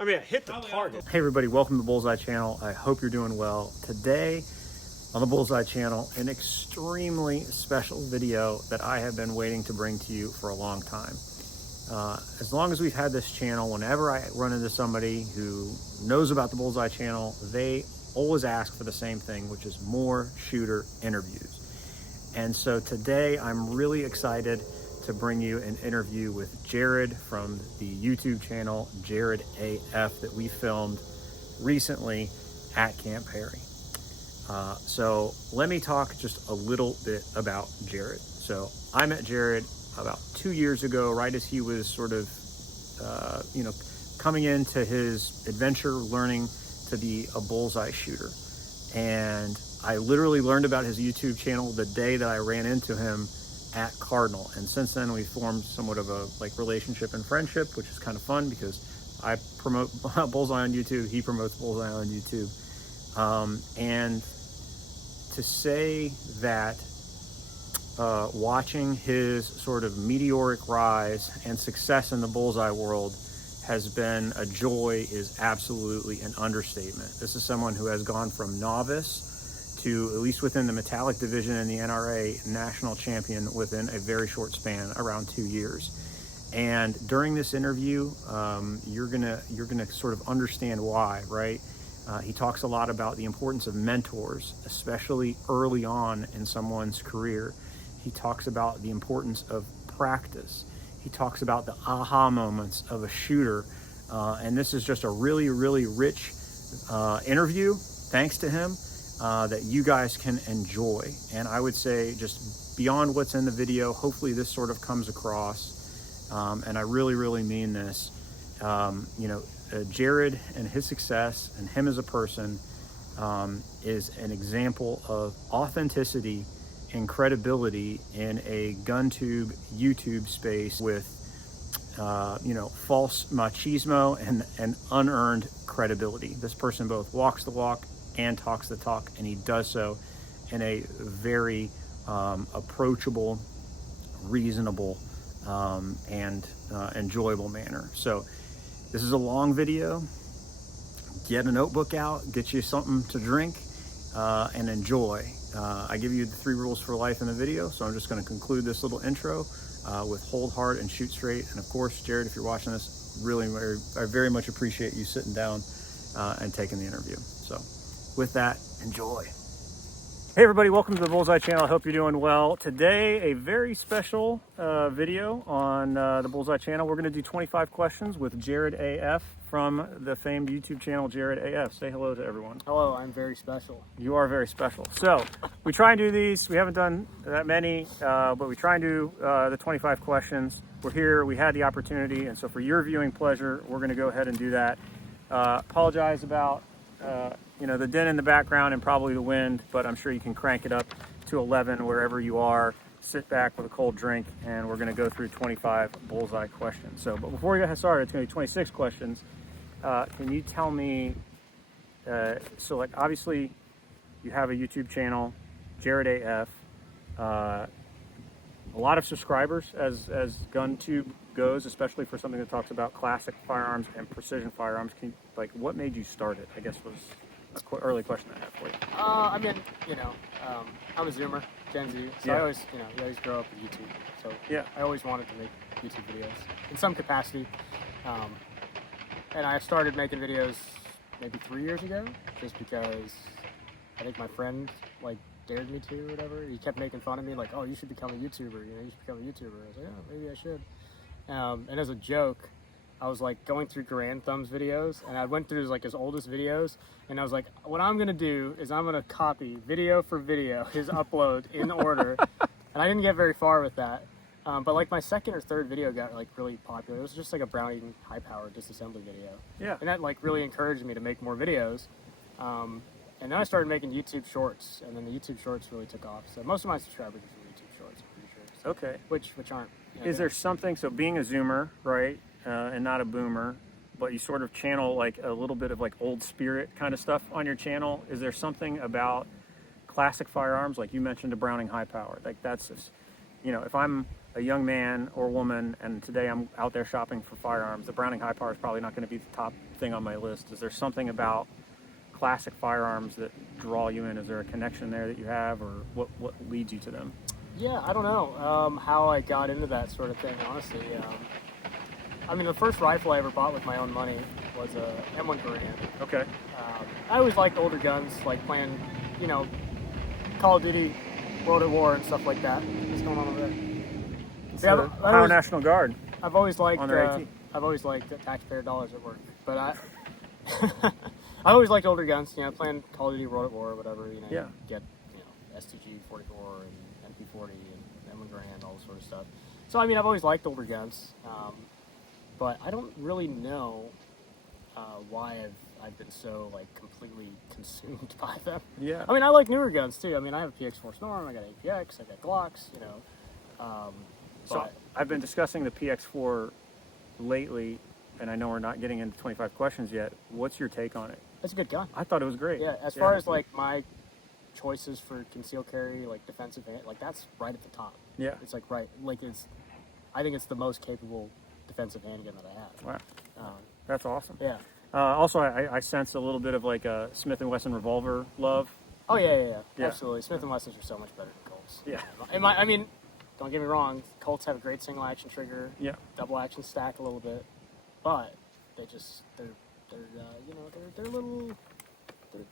I mean, I hit the target. Hey everybody, welcome to the Bullseye channel. I hope you're doing well. Today on the Bullseye channel, an extremely special video that I have been waiting to bring to you for a long time. As long as we've had this channel, whenever I run into somebody who knows about the Bullseye channel, they always ask for the same thing, which is more shooter interviews. And so today I'm really excited to bring you an interview with Jared from the YouTube channel JaredAF that we filmed recently at Camp Perry. So let me talk just a little bit about Jared. So I met Jared about 2 years ago, right as he was sort of, coming into his adventure, learning to be a bullseye shooter. And I literally learned about his YouTube channel the day that I ran into him at Cardinal, and since then we formed somewhat of a relationship and friendship, which is kind of fun because I promote Bullseye on YouTube, he promotes Bullseye on YouTube, and to say that watching his sort of meteoric rise and success in the Bullseye world has been a joy is absolutely an understatement. This is someone who has gone from novice to, at least within the metallic division in the NRA, national champion within a very short span, around 2 years. And during this interview, you're gonna sort of understand why, right? He talks a lot about the importance of mentors, especially early on in someone's career. He talks about the importance of practice. He talks about the aha moments of a shooter. And this is just a really, really rich interview, thanks to him, that you guys can enjoy. And I would say, just beyond what's in the video, hopefully this sort of comes across. And I really, really mean this. Jared and his success and him as a person is an example of authenticity and credibility in a gun tube YouTube space with false machismo and unearned credibility. This person both walks the walk and talks the talk, and he does so in a very approachable, reasonable, and enjoyable manner. So this is a long video. Get a notebook out, get you something to drink, and enjoy. I give you the 3 rules for life in the video, so I'm just going to conclude this little intro with hold hard and shoot straight. And of course, Jared, if you're watching this, really, I very much appreciate you sitting down and taking the interview. So with that, enjoy. Hey everybody, welcome to the Bullseye channel. I hope you're doing well. Today, a very special video on the Bullseye channel. We're going to do 25 questions with JaredAF from the famed YouTube channel JaredAF. Say hello to everyone. Hello, I'm very special. You are very special. So we try and do these. We haven't done that many, but we try and do the 25 questions. We're here. We had the opportunity, and so for your viewing pleasure, we're going to go ahead and do that. Apologize about the din in the background and probably the wind, but I'm sure you can crank it up to 11 wherever you are. Sit back with a cold drink, and we're going to go through 25 Bullseye questions. So, but before we get started, it's going to be 26 questions. Can you tell me, obviously you have a YouTube channel, JaredAF, a lot of subscribers as GunTube goes, especially for something that talks about classic firearms and precision firearms. What made you start it, I guess, was an early question I have for you. I'm a Zoomer, Gen Z, so Yeah. I always, you always grow up with YouTube. So Yeah. I always wanted to make YouTube videos in some capacity. And I started making videos maybe 3 years ago, just because I think my friend dared me to or whatever. He kept making fun of me, oh, you should become a YouTuber. You should become a YouTuber. I was like, yeah, maybe I should. And as a joke, I was going through Grand Thumb's videos, and I went through his oldest videos, and I was like, what I'm gonna do is I'm gonna copy video for video his upload in order. And I didn't get very far with that. But my second or third video got really popular. It was just a Browning high-powered disassembly video. Yeah. And that really encouraged me to make more videos. And then I started making YouTube Shorts, and then the YouTube Shorts really took off. So most of my subscribers are YouTube Shorts, I'm pretty sure. So, Okay. Which aren't. Is there something, so being a Zoomer, right, and not a boomer, but you sort of channel a little bit of old spirit kind of stuff on your channel, is there something about classic firearms, like you mentioned a Browning high power, that's just, if I'm a young man or woman, and today I'm out there shopping for firearms, the Browning High Power is probably not going to be the top thing on my list. Is there something about classic firearms that draw you in? Is there a connection there that you have, or what leads you to them? Yeah, I don't know how I got into that sort of thing, honestly. I mean, the first rifle I ever bought with my own money was a M1 Garand. Okay. I always liked older guns, like playing, you know, Call of Duty, World at War, and stuff like that. What's going on over there? So, Ohio National Guard. I've always liked on their AT. I've always liked taxpayer dollars at work, but I always liked older guns. You know, playing Call of Duty, World at War, whatever. You know, Yeah. get STG 44 and MP40 and M1 Garand, all this sort of stuff. So I mean, I've always liked older guns, but I don't really know why I've been so like completely consumed by them. Yeah. I mean, I like newer guns too. I mean, I have a PX4 Storm, I got APX, I got Glocks. You know. So But I've been discussing the PX4 lately, and I know we're not getting into 25 questions yet. What's your take on it? it's a good gun. I thought it was great. Yeah, as far as like my choices for concealed carry, like defensive, like that's right at the top. Yeah. It's like right, like I think it's the most capable defensive handgun that I have. Wow. That's awesome. Yeah. Also, I sense a little bit of like a Smith & Wesson revolver love. Oh yeah. Yeah. Absolutely. Smith & Wessons are so much better than Colts. Yeah. I mean, don't get me wrong. Colts have a great single action trigger. Yeah. Double action stack a little bit, but they're you know they're a little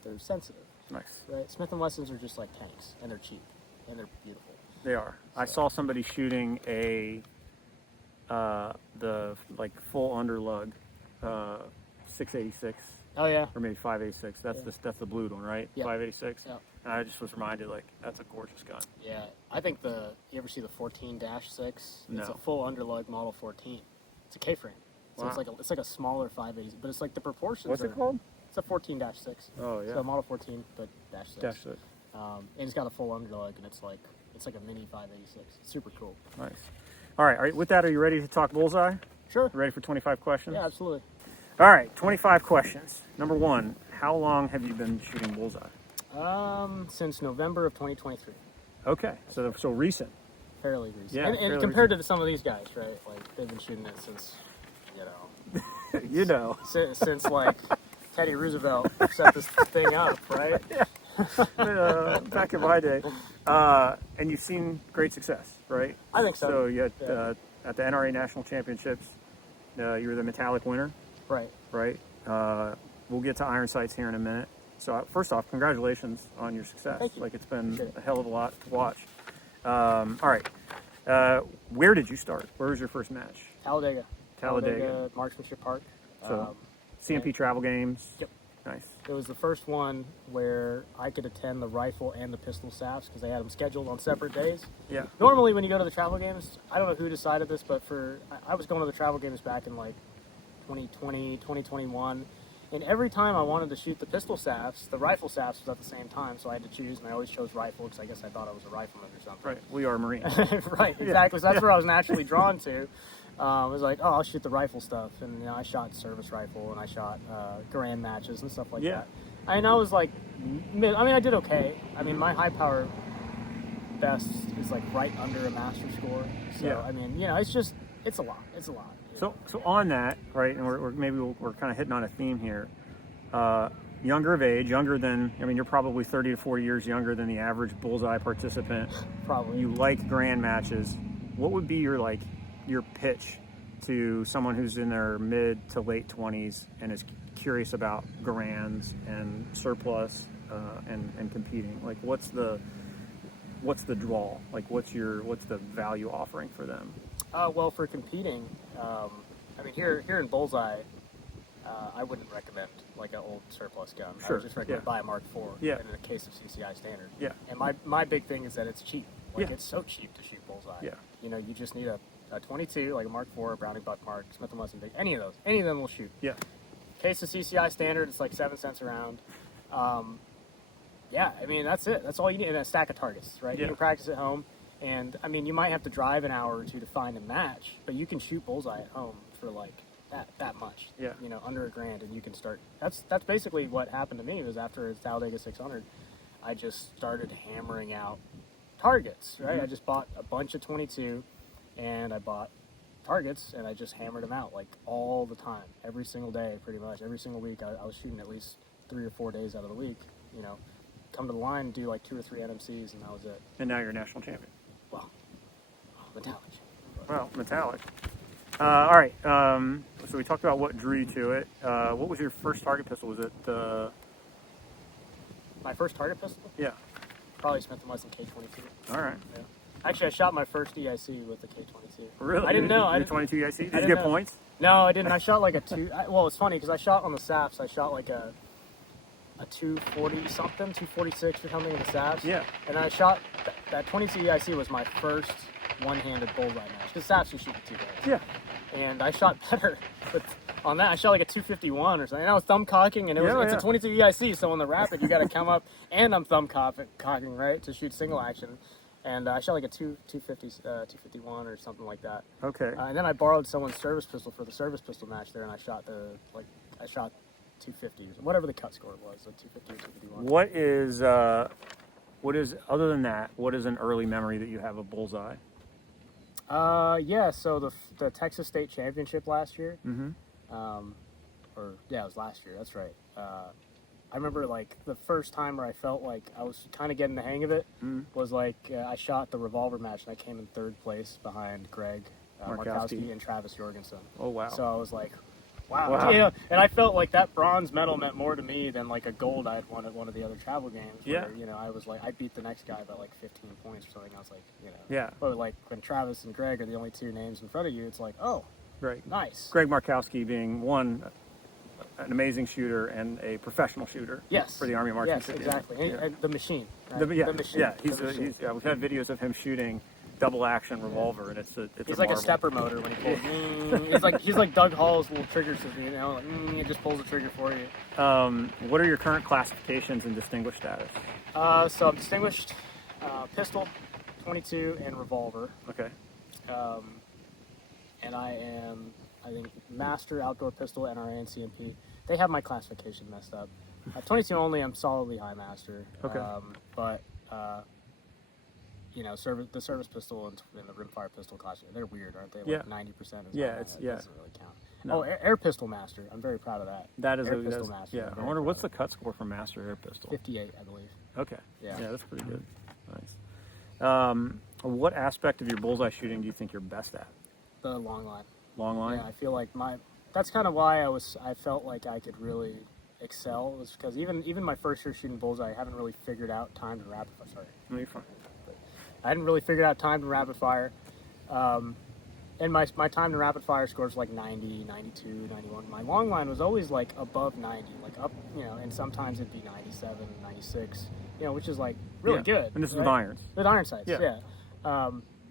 they're sensitive. Nice. Right. Smith & Wessons are just like tanks, and they're cheap, and they're beautiful. They are. I saw somebody shooting the like full underlug 686 Oh yeah. or maybe 586. That's the blued one, right? Yep. 586. Yep. And I just was reminded, like, that's a gorgeous gun. Yeah, I think you ever see the 14-6? It's No. a full underlug model 14. It's a K-frame, so Wow. it's like a smaller 580, but it's like the proportions. What's it called? It's a 14-6. Oh yeah. So model 14, but dash 6. Dash 6. And it's got a full underlug, and it's like a mini 586. It's super cool. Nice. All right. With that, are you ready to talk Bullseye? Sure. Ready for 25 questions? Yeah, absolutely. All right. 25 questions. Number one, how long have you been shooting Bullseye? Since November of 2023. Okay. So recent. Fairly recent. Yeah, and fairly compared to some of these guys, right? Like they've been shooting it since, You know. since like Teddy Roosevelt set this thing up, right? Back in my day. And you've seen great success, right? I think so. So you had, Yeah. at the NRA National Championships, you were the metallic winner, Right. right? We'll get to iron sights here in a minute. So first off, congratulations on your success. Thank you. Like, it's been Appreciate it. a hell of a lot to watch. All right. Where did you start? Where was your first match? Talladega Marksmanship Park. So CMP Travel Games. Yep. Nice. It was the first one where I could attend the rifle and the pistol staffs because they had them scheduled on separate days. Yeah. Normally, when you go to the travel games, I don't know who decided this, but I was going to the travel games back in like 2020, 2021, and every time I wanted to shoot the pistol staffs, the rifle staffs was at the same time, so I had to choose, and I always chose rifle because I guess I thought I was a rifleman or something. Right. We are Marines. Right, exactly. So that's where I was naturally drawn to. I was like, oh, I'll shoot the rifle stuff, and I shot service rifle, and I shot Garand matches and stuff like Yeah. that. And I was like, I did okay. I mean, my high power best is like right under a master score. So Yeah. I mean, it's a lot. It's a lot. So on that, right, and we're kind of hitting on a theme here. Younger of age, you're probably 30 to 40 years younger than the average Bullseye participant. Probably. You like Grand matches. What would be your pitch to someone who's in their mid to late 20s and is curious about Grands and surplus and competing? Like, what's the draw? Like, what's the value offering for them? Well, for competing, I mean, here in Bullseye, I wouldn't recommend like an old surplus gun. I Sure, would just recommend yeah. buy a Mark IV Yeah. in a case of CCI standard. Yeah. And my big thing is that it's cheap. Like, Yeah. it's so cheap to shoot Bullseye. Yeah. You just need a 22, like a Mark IV, a Browning Buck Mark, Smith & Wesson, any of those. Any of them will shoot. Yeah. Case of CCI standard, it's like 7 cents a round. Yeah, I mean, that's it. That's all you need. And a stack of targets, right? Yeah. You can practice at home. And, I mean, you might have to drive an hour or two to find a match, but you can shoot Bullseye at home for, like, that much. Yeah. Under $1,000, and you can start. That's basically what happened to me. Was after Talladega 600, I just started hammering out targets, right? Mhm. I just bought a bunch of 22, and I bought targets, and I just hammered them out like all the time, every single day, pretty much every single week. I was shooting at least 3 or 4 days out of the week. You know, come to the line, do like 2 or 3 NMCs, and that was it. And now you're a national champion. Well, metallic. Well, metallic. All right. So we talked about what drew you to it. What was your first target pistol? Was it the? My first target pistol? Yeah. Probably Smith & Wesson K22. All right. Yeah. Actually, I shot my first EIC with the K22. Really? I didn't know. I did 22 EIC. Did you didn't get know. points? No, I didn't. I shot like a 2. Well, it's funny because I shot on the SAPs. I shot like a 240 something, 246 or something in the SAPs. Yeah. And I shot that 22 EIC was my first one-handed bullseye match because SAPs you shoot with 2 hands. Yeah. And I shot better on that. I shot like a 251 or something. And I was thumb cocking, and it's a 22 EIC. So on the rapid, you got to come up, and I'm thumb cocking, right, to shoot single action. And I shot like a 251 or something like that. Okay. And then I borrowed someone's service pistol for the service pistol match there, and I shot 250, whatever the cut score was, so 250 or 251. What is other than that? What is an early memory that you have of Bullseye? Yeah. So the Texas State Championship last year. Mm-hmm. It was last year. That's right. I remember like the first time where I felt like I was kind of getting the hang of it was like I shot the revolver match and I came in 3rd place behind Greg Markowski and Travis Jorgensen. Oh wow! So I was like, wow. Yeah, and I felt like that bronze medal meant more to me than like a gold I had won at one of the other travel games. Where, you know, I was like, I beat the next guy by like 15 points or something. I was like, you know, yeah. But like when Travis and Greg are the only 2 names in front of you, it's like, oh, Great. Nice. Greg Markowski being an amazing shooter and a professional shooter. Yes. For the Army Marching Yes, Band. exactly. Yeah. And the machine. Right? The machine. The machine. We've had videos of him shooting double action revolver, and it's He's like a stepper motor when he pulls. He's like Doug Hall's little trigger system, you know, like he just pulls the trigger for you. What are your current classifications and distinguished status? So I'm distinguished pistol, 22, and revolver. Okay. And I am, I think, master outdoor pistol, NRA and CMP. They have my classification messed up. 22 only, I'm solidly high master. Okay. But you know, the service pistol and the rimfire pistol class, they're weird, aren't they? Like 90% is doesn't really count. No. Oh, air pistol master. I'm very proud of that. That is air pistol master. Yeah. I wonder what's the cut score for master air pistol? 58, I believe. Okay. Yeah. Yeah, that's pretty good. Nice. What aspect of your bullseye shooting do you think you're best at? The long line. Long line? Yeah, I feel like that's kind of why I felt like I could really excel, was because even my first year shooting bullseye, I haven't really figured out time to rapid fire. Sorry. No, you're fine. I hadn't really figured out time to rapid fire. And my time to rapid fire scores like 90, 92, 91. My long line was always like above 90, like up, you know, and sometimes it'd be 97, 96, you know, which is like really good. And this is right? with irons. With iron sights, yeah.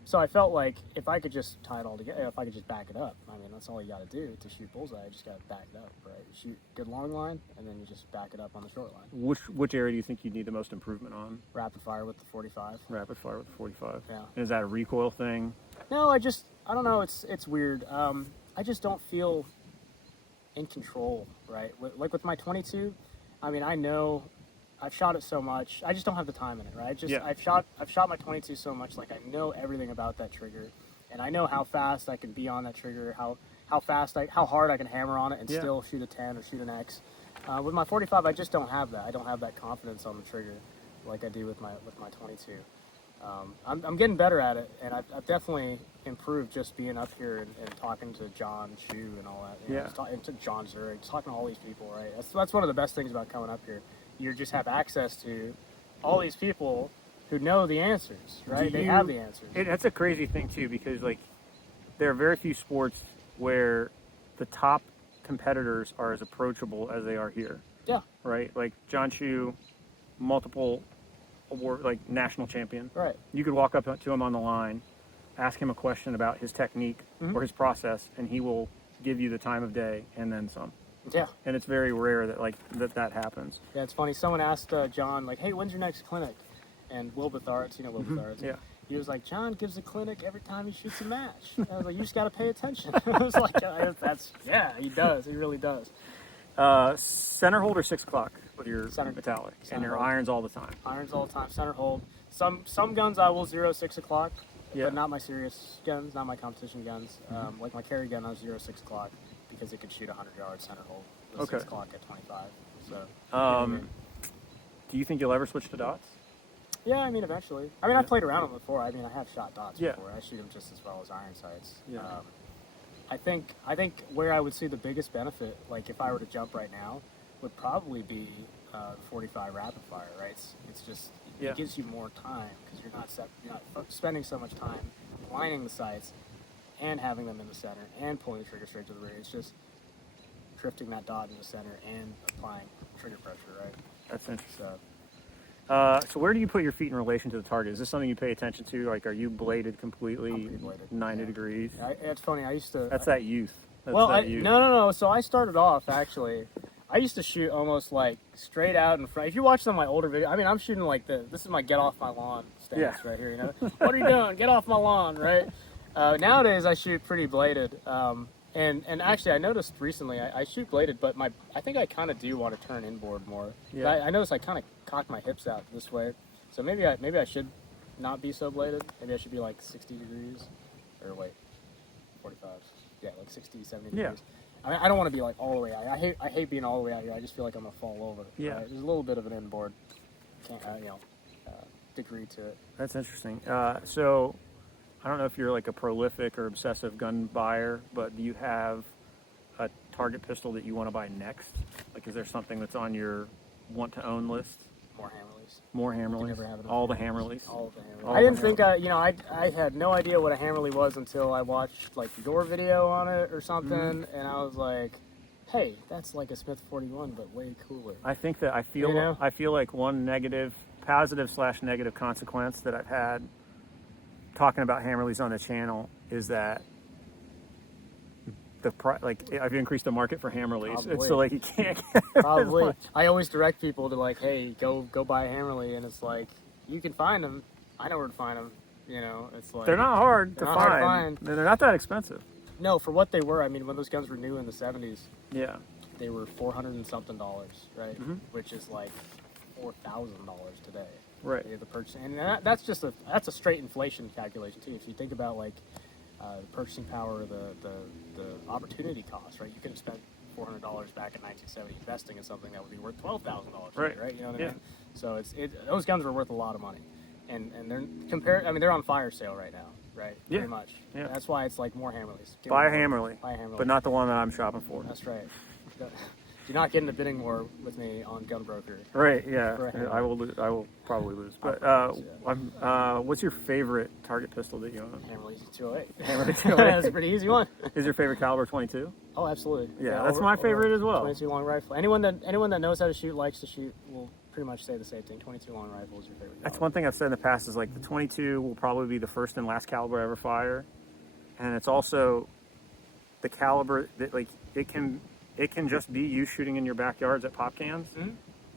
So I felt like if I could just tie it all together, if I could just back it up, I mean, that's all you got to do to shoot bullseye. You just got to back it up, right? You shoot good long line, and then you just back it up on the short line. Which area do you think you need the most improvement on? Rapid fire with the 45. Rapid fire with the 45. Yeah. And is that a recoil thing? No, I don't know. It's weird. I just don't feel in control, right? Like with my 22, I mean, I know I've shot it so much. I just don't have the time in it, right? I've shot my 22 so much. Like I know everything about that trigger, and I know how fast I can be on that trigger, how hard I can hammer on it and still shoot a 10 or shoot an X. With my 45, I just don't have that. I don't have that confidence on the trigger like I do with my 22. I'm getting better at it, and I've definitely improved just being up here and talking to John Chu and all that. You know, and to John Zurich, just talking to all these people, right? That's one of the best things about coming up here. You just have access to all these people who know the answers, right? They have the answers. That's a crazy thing too, because like there are very few sports where the top competitors are as approachable as they are here. Yeah. Right? Like John Chu, multiple award, like national champion. Right. You could walk up to him on the line, ask him a question about his technique or his process, and he will give you the time of day and then some. Yeah. And it's very rare that that happens. Yeah, it's funny. Someone asked John, like, hey, when's your next clinic? And Will Bethards, you know Will Bethards. Yeah. He was like, John gives a clinic every time he shoots a match. And I was like, you just got to pay attention. I was like, he does. He really does. Center hold or 6 o'clock with your metallic? Center and your hold. irons all the time? Irons all the time. Center hold. Some guns I will 0 6 o'clock. Yeah. but not my serious guns, not my competition guns. Like my carry gun, I was 0.6 o'clock because it could shoot 100-yard center hole with Okay. 6 o'clock at 25. So, Do you think you'll ever switch to dots? yeah, I mean, eventually. I mean, Yeah. I've played around with them before. I mean, I have shot dots Yeah. before. I shoot them just as well as iron sights. Yeah. I think where I would see the biggest benefit, like if I were to jump right now, would probably be 45 rapid fire. Right? It's just Yeah. it gives you more time because you're not spending so much time lining the sights and having them in the center and pulling the trigger straight to the rear. It's just drifting that dot in the center and applying trigger pressure. Right? That's interesting. So So where do you put your feet in relation to the target? Is this something you pay attention to? Like, are you bladed completely, I'm pretty bladed, 90 yeah. degrees? It's funny. I used to. That's that youth. That's Well, that youth. no. So I started off actually. I used to shoot almost like straight out in front. If you watch some of my older videos, I mean, I'm shooting like this is my get off my lawn stance Yeah. right here. You know, what are you doing? Get off my lawn, right? Nowadays I shoot pretty bladed. And actually, I noticed recently I shoot bladed, but I think I kind of do want to turn inboard more. Yeah. I noticed I kind of cock my hips out this way, so maybe I should not be so bladed. Maybe I should be like 60 degrees, or wait, 45. Yeah, like 60, 70 Yeah. degrees. I mean, I don't want to be like all the way out. I hate being all the way out here. I just feel like I'm gonna fall over. Yeah. Right? There's a little bit of an inboard, degree to it. That's interesting. So I don't know if you're like a prolific or obsessive gun buyer, but do you have a target pistol that you want to buy next? Like, is there something that's on your want to own list? More Hammerleys. More You Hammerleys? never have enough All the Hammerleys. Hammerleys? All of the Hammerleys. All I the didn't think I had no idea what a Hammerley was until I watched like your video on it or something, and I was like, hey, that's like a Smith 41 but way cooler. I think that I feel You know? I feel like one positive/negative consequence that I've had talking about Hammerleys on the channel is that I've increased the market for Hammerleys. Probably. It's so like you can't get Probably. as much. I always direct people to like, hey, go buy a Hammerley, and it's like you can find them. I know where to find them. You know, it's like They're not hard to They're not hard to find. find. They're not that expensive. No, for what they were. I mean, when those guns were new in the 70s, Yeah. they were $400 and something, right? Mhm. Which is like $4,000 today. Right. The purchase, and that's a straight inflation calculation too. If you think about like the purchasing power, the opportunity cost, right? You could have spent $400 back in 1970 investing in something that would be worth $12,000, Right. You know what I Yeah. mean? So those guns were worth a lot of money, and they're on fire sale right now, right? Yeah. Pretty much. Yeah. That's why it's like more Hammerleys. Buy a Hammerley, Buy a Hammerley. but not the one that I'm shopping for. That's right. Do not get in a bidding war with me on Gunbroker. Right, yeah, For a Hammerley. I will. I will probably lose. But what's your favorite target pistol that you own? Hammerley 208. Hammerley 208. That's a pretty easy one. Is your favorite caliber 22? Oh, absolutely. Yeah, that's my favorite as well. 22 long rifle. Anyone that knows how to shoot, likes to shoot, will pretty much say the same thing. 22 long rifle is your favorite. That's caliber. one thing I've said in the past is like the 22 will probably be the first and last caliber I ever fire, and it's also the caliber that like it can just be you shooting in your backyards at pop cans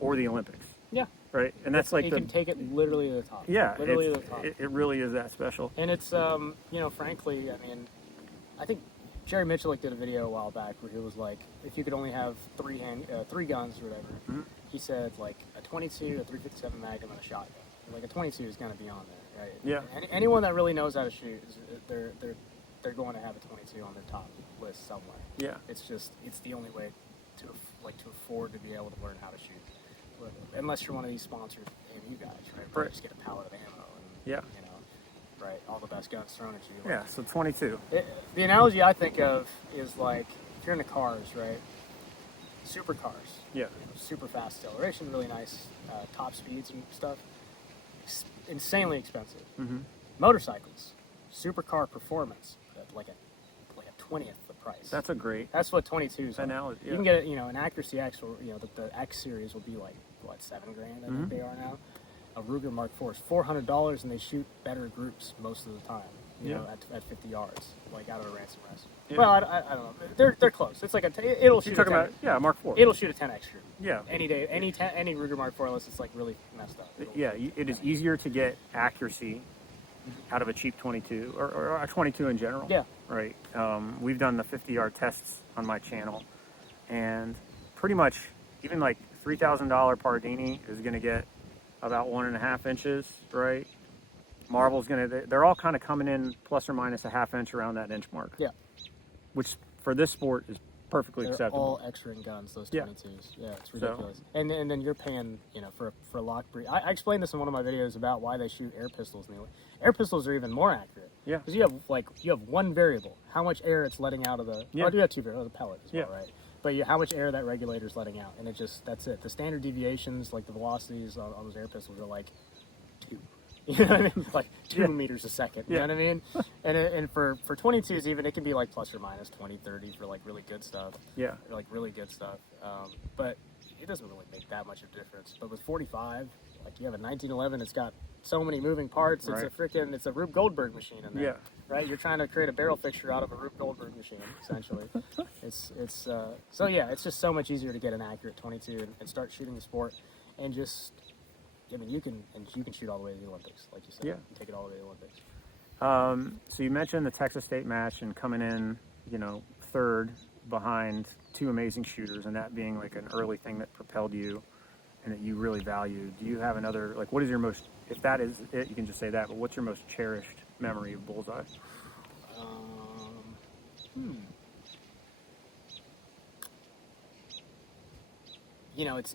or the Olympics. Yeah. Right, and that's like you can take it literally to the top. yeah, Literally to the top. it really is that special. And it's frankly, I mean, I think Jerry Mitchell did a video a while back where he was like, if you could only have three guns or whatever, he said like a 22, a 357 Magnum, and a shotgun. Like a 22 is gonna be on there, right? Yeah. Anyone that really knows how to shoot, they're going to have a 22 on their top list somewhere. Yeah. It's the only way to afford to be able to learn how to shoot. Unless you're one of these sponsored AMU guys, right? Where you just get a pallet of ammo and Yeah. right, all the best guns thrown at you. Yeah, so 22. The analogy I think of is like if you're in the cars, right? Supercars. Yeah. Super fast acceleration, really nice top speeds and stuff. Insanely expensive. Motorcycles, supercar performance, at like a 20th the price. That's what 22s are. analogy. You can get an accuracy X, or the X series will be like what, $7,000 I think they are now. A Ruger Mark IV is $400, and they shoot better groups most of the time. You know, at 50 yards, like out of a ransom rest. Yeah. Well, I don't know. They're close. It's like it'll shoot. You're talking a 10, about Mark IV. It'll shoot a 10x group. Yeah. Any day, any Ruger Mark IV, unless it's like really messed up. Yeah, it is easier to get accuracy out of a cheap 22 or a 22 in general. Yeah. Right. We've done the 50-yard tests on my channel, and pretty much even like $3,000 Pardini is going to get about 1.5 inches, right? Marvel's they're all kind of coming in plus or minus a half inch around that inch mark. Yeah. Which for this sport is perfectly They're acceptable. all X-ring guns, those 22s. Yeah, it's ridiculous. So, and then you're paying, for a lock breed. I explained this in one of my videos about why they shoot air pistols. Air pistols are even more accurate. Yeah. Because you have one variable, how much air it's letting out of the. Yeah. Or you have two variables, the pellet as well, Yeah. right? But how much air that regulator's letting out, and that's it. The standard deviations, like the velocities on those air pistols, are like 2. You know what I mean? Like 2 meters a second. You know what I mean? And for 22s, even it can be like plus or minus 20, 30 for like really good stuff. Yeah. Like really good stuff. But it doesn't really make that much of a difference. But with 45, like you have a 1911, it's got so many moving parts. Right. It's a Rube Goldberg machine in there. Yeah. Right? You're trying to create a barrel fixture out of a Rube Goldberg machine, essentially. it's just so much easier to get an accurate 22 and start shooting the sport, and just. I mean, you can shoot all the way to the Olympics, like you said. Yeah. You can take it all the way to the Olympics. So you mentioned the Texas State match and coming in, third behind 2 amazing shooters, and that being like an early thing that propelled you and that you really valued. Do you have another, like, what is your most, if that is it, you can just say that, but what's your most cherished memory of Bullseye?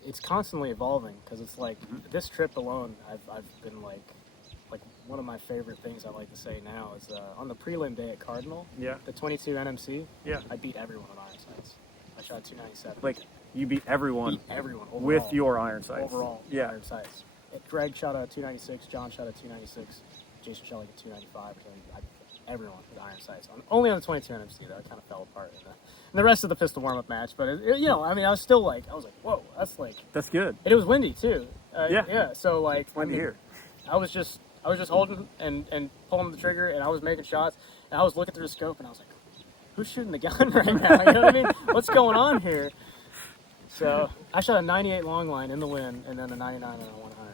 It's constantly evolving, because it's like this trip alone, I've been like one of my favorite things I like to say now is on the prelim day at Cardinal, the 22 NMC, I beat everyone on iron sights. I shot 297. Like, you beat everyone overall, with your iron sights. Overall, iron sights. Greg shot a 296, John shot a 296, Jason shot like a 295 or something. Everyone with iron sights. Only on the 22 NMC though, it kind of fell apart in the rest of the pistol warm-up match. But I was still like, whoa, that's good. And it was windy too. Yeah. So like, Windy here. I was just holding and pulling the trigger, and I was making shots, and I was looking through the scope, and I was like, who's shooting the gun right now? You know what I mean? What's going on here? So I shot a 98 long line in the wind, and then a 99 and a 100.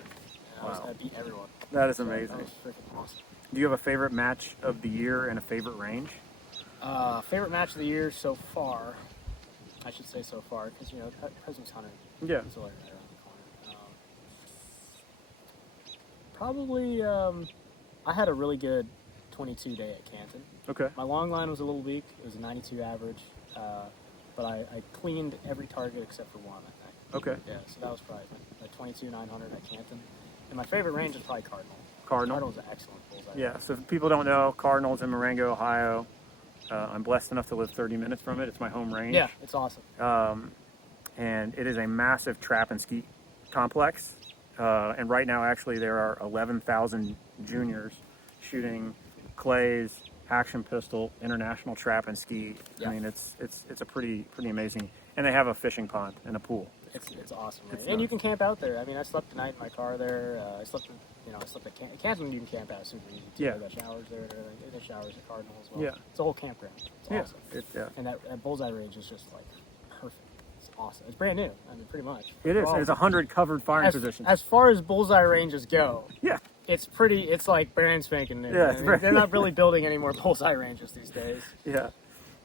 I beat everyone. That is amazing. That was freaking awesome. Do you have a favorite match of the year and a favorite range? Favorite match of the year so far, I should say so far, because President's Hunter. Yeah. It's right around the corner. Probably, I had a really good 22 day at Canton. Okay. My long line was a little weak. It was a 92 average, but I cleaned every target except for one, I think. Okay. Yeah, so that was probably my 22 900 at Canton. And my favorite range is probably Cardinal. Cardinal? Cardinal's an excellent bullseye. Yeah, so if people don't know, Cardinals in Marengo, Ohio. I'm blessed enough to live 30 minutes from it. It's my home range. Yeah, it's awesome. And it is a massive trap and skeet complex. And right now, actually, there are 11,000 juniors shooting clays, action pistol, international trap and skeet. Yeah. I mean, it's a pretty amazing. And they have a fishing pond and a pool. It's awesome. And you can camp out there. I mean, I slept the night in my car there. I slept at Canton. You can camp out super easy too. Yeah. They got showers there. There's showers at Cardinal as well. Yeah. It's a whole campground. It's awesome. And that Bullseye range is just like perfect. It's awesome. It's brand new. I mean, pretty much. It is. There's 100 covered firing positions. As far as Bullseye ranges go, yeah. It's like brand spanking new. Yeah, I mean, they're not really building any more Bullseye ranges these days. Yeah.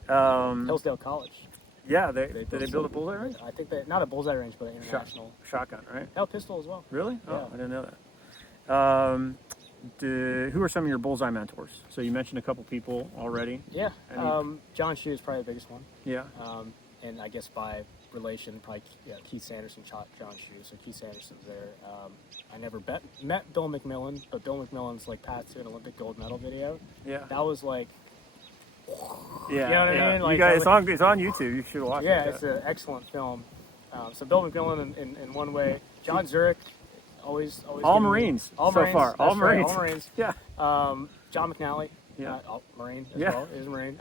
Hillsdale College. Yeah, did they build a Bullseye range? I think not a Bullseye range, but an international. Shotgun, right? No, pistol as well. Really? Yeah. Oh, I didn't know that. Who are some of your Bullseye mentors? So you mentioned a couple people already. Yeah. John Shue is probably the biggest one. Yeah. And I guess by relation, probably Keith Sanderson shot John Shue. So Keith Sanderson's there. I never met Bill McMillan, but Bill McMillan's like path to an Olympic gold medal video. Yeah. That was like. Yeah, you know what I mean? Like, you guys, it's on YouTube. You should watch it. Yeah, it's an excellent film. So Bill McMillan in one way. John Zurich, always. All Marines so far. All Marines. Right, all Marines. Yeah. John McNally. Yeah. Marine as well. Is a Marine.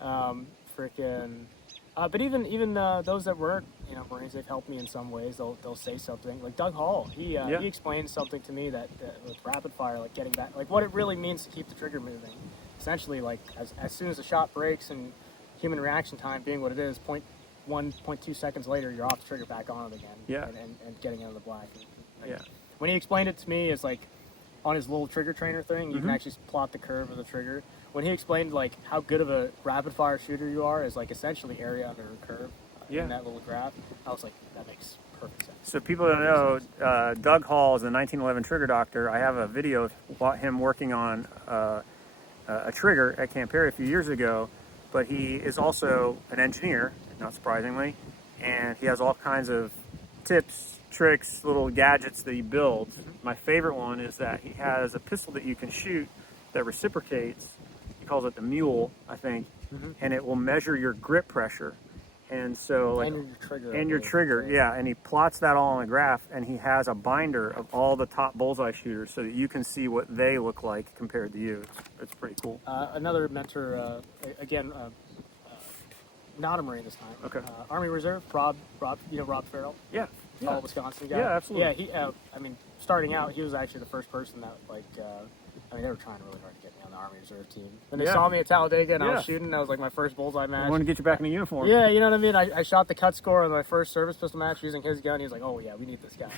But even those that weren't, Marines, they've helped me in some ways. They'll say something. Like Doug Hall, he explained something to me that with rapid fire, like getting back, like what it really means to keep the trigger moving. Essentially, like as soon as the shot breaks and human reaction time being what it is, 0.1, 0.2 seconds later, you're off the trigger, back on it again. Yeah. And getting out of the black. Yeah. When he explained it to me, it's like on his little trigger trainer thing, you can actually plot the curve of the trigger. When he explained like how good of a rapid fire shooter you are is like essentially area under a curve. Yeah. in that little graph. I was like, that makes perfect sense. So people don't know, Doug Hall is a 1911 trigger doctor. I have a video of him working on a trigger at Camp Perry a few years ago, but he is also an engineer, not surprisingly, and he has all kinds of tips, tricks, little gadgets that he builds. My favorite one is that he has a pistol that you can shoot that reciprocates. He calls it the mule, I think, and it will measure your grip pressure. And so, like, and your trigger, yeah, and he plots that all on a graph, and he has a binder of all the top Bullseye shooters so that you can see what they look like compared to you. It's pretty cool. Another mentor, again, not a Marine this time. Okay. Army Reserve, Rob, Farrell. Yeah. Tall Wisconsin guy. Yeah, absolutely. Yeah, he. I mean, starting out, he was actually the first person that, like, I mean, they were trying really hard to get me on the Army Reserve team. When they saw me at Talladega and I was shooting, that was like my first Bullseye match. I want to get you back in the uniform. Yeah, you know what I mean? I shot the cut score on my first service pistol match using his gun. He was like, oh, yeah, we need this guy.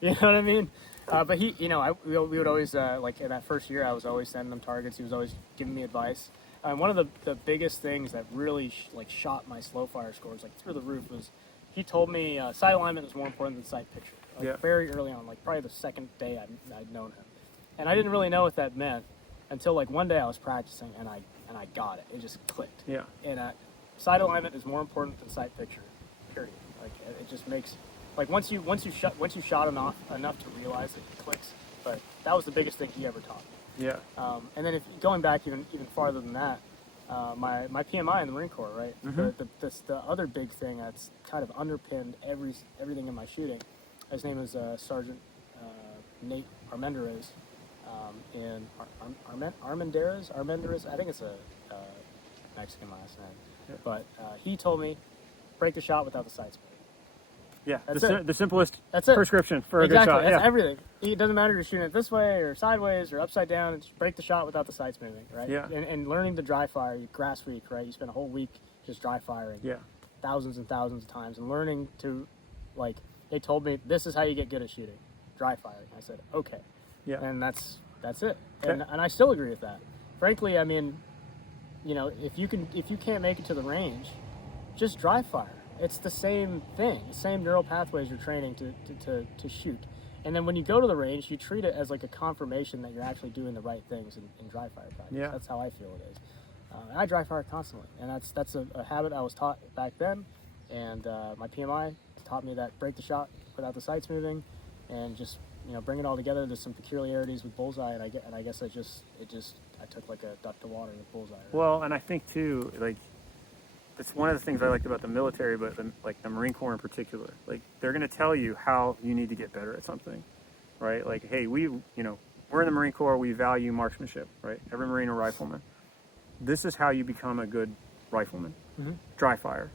You know what I mean? But he, you know, we would always, like, in that first year, I was always sending him targets. He was always giving me advice. One of the biggest things that really, shot my slow fire scores, like, through the roof was he told me sight alignment is more important than sight picture. Like, very early on, like, probably the second day I'd known him. And I didn't really know what that meant until, like, one day I was practicing and I got it. It just clicked. Yeah. And sight alignment is more important than sight picture. Period. Like, it just makes, like, once you shot enough to realize it clicks. But that was the biggest thing he ever taught me. Yeah. And then going back even farther than that, my PMI in the Marine Corps, right? The other big thing that's kind of underpinned everything in my shooting. His name is Sergeant Nate Armendariz. In Armendariz, I think it's a Mexican last name. But he told me, break the shot without the sights moving. Yeah, That's the simplest That's it. prescription for a good Exactly, shot. that's Yeah. everything. It doesn't matter if you're shooting it this way or sideways or upside down. It's break the shot without the sights moving, right? Yeah. And learning to dry fire, you grass week, right? You spend a whole week just dry firing. Yeah. Thousands and thousands of times and learning to, like, they told me this is how you get good at shooting, dry firing. I said, okay. Yeah. And that's it. Okay. And I still agree with that. Frankly, I mean, you know, if you can't make it to the range, just dry fire. It's the same thing, the same neural pathways you're training to shoot. And then when you go to the range, you treat it as like a confirmation that you're actually doing the right things in dry fire practice. Yeah. That's how I feel it is. And I dry fire constantly, and that's a habit I was taught back then. And my PMI taught me that break the shot without the sights moving, and just, you know, bring it all together. There's some peculiarities with Bullseye, and I guess I took like a duck to water with Bullseye. Right? Well, and I think too, like, it's one of the things I liked about the military, but like the Marine Corps in particular. Like, they're going to tell you how you need to get better at something, right? Like, hey, we're in the Marine Corps. We value marksmanship, right? Every Marine or rifleman. This is how you become a good rifleman. Dry fire.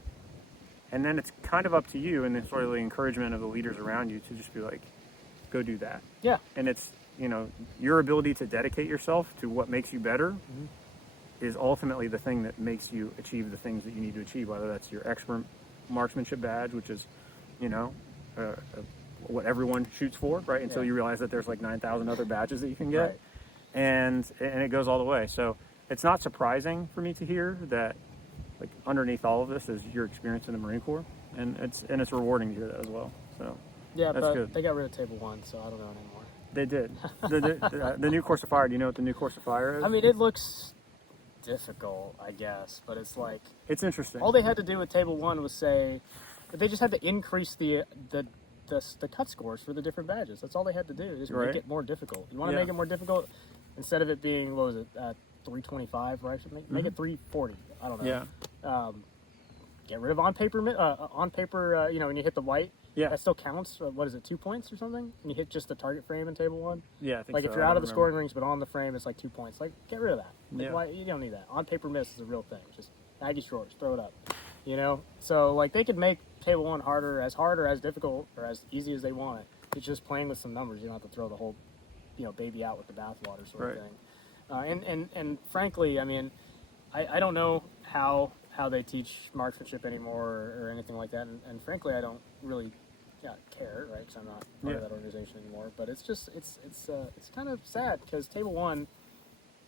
And then it's kind of up to you, and then sort of the encouragement of the leaders around you to just be like, go do that. Yeah. And it's, your ability to dedicate yourself to what makes you better is ultimately the thing that makes you achieve the things that you need to achieve, whether that's your expert marksmanship badge, which is, what everyone shoots for, right? Until you realize that there's like 9,000 other badges that you can get. Right. And it goes all the way. So it's not surprising for me to hear that, like, underneath all of this is your experience in the Marine Corps, and it's rewarding to hear that as well. So yeah, that's but good. They got rid of Table 1, so I don't know anymore. They did. The new course of fire. Do you know what the new course of fire is? I mean, it looks difficult, I guess, but it's like, it's interesting. all they had to do with Table 1 was say that they just had to increase the cut scores for the different badges. That's all they had to do, just make it more difficult. You want to make it more difficult, instead of it being, what was it, 325, right? Make it 340. I don't know. Yeah. Get rid of on paper, when you hit the white, Yeah. that still counts. What is it, 2 points or something? And you hit just the target frame in Table 1? Yeah, I think like, so. if you're out of the scoring rings but on the frame, it's like 2 points. Like, get rid of that. Like, Yeah. why, you don't need that. On paper miss is a real thing. Just Aggie shorts, throw it up. So, like, they could make Table 1 hard or as difficult or as easy as they want it. It's just playing with some numbers. You don't have to throw the whole, baby out with the bathwater sort of thing. And frankly, I mean, I don't know how they teach marksmanship anymore or anything like that. And frankly, I don't really care, right? Because I'm not part of that organization anymore. But it's just it's kind of sad, because Table 1,